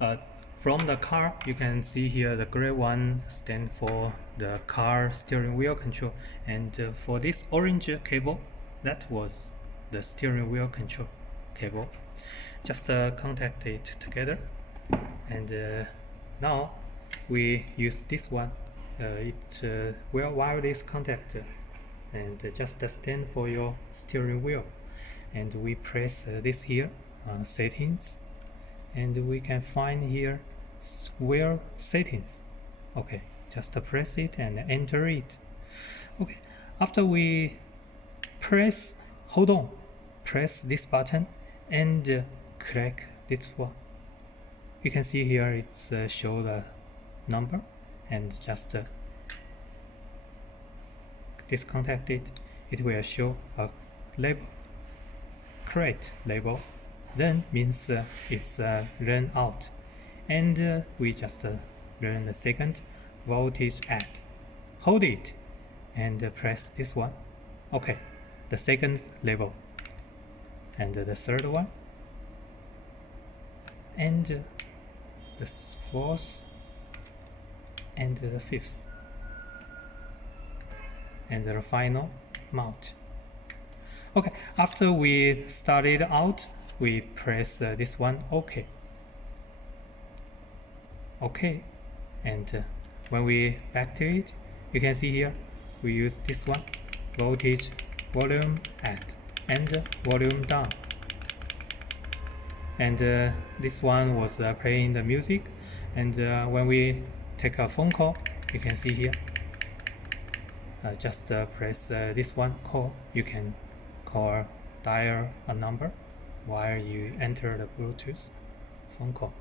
Uh, from the car, you can see here the gray one stands for the car steering wheel control, and for this orange cable, that was the steering wheel control cable. Just contact it together, and now we use this one. It will wireless contact, and just stand for your steering wheel, and we press this here settings, and we can find here wheel settings. Okay, just press it and enter it. Okay, after we press, hold on, press this button and click this one. You can see here it's show the number, and just discontact it. It will show a label, create label, then means it's run out, and we just run the second voltage add, hold it and press this one. Okay, the second label, and the third one, and the fourth, and the fifth, and the final mount. Okay, after we started out, we press this one OK. OK, and when we back to it, you can see here we use this one, voltage, volume add, and volume down. And this one was playing the music, and when we take a phone call, you can see here, just press this one, call. You can call, dial a number while you enter the Bluetooth phone call.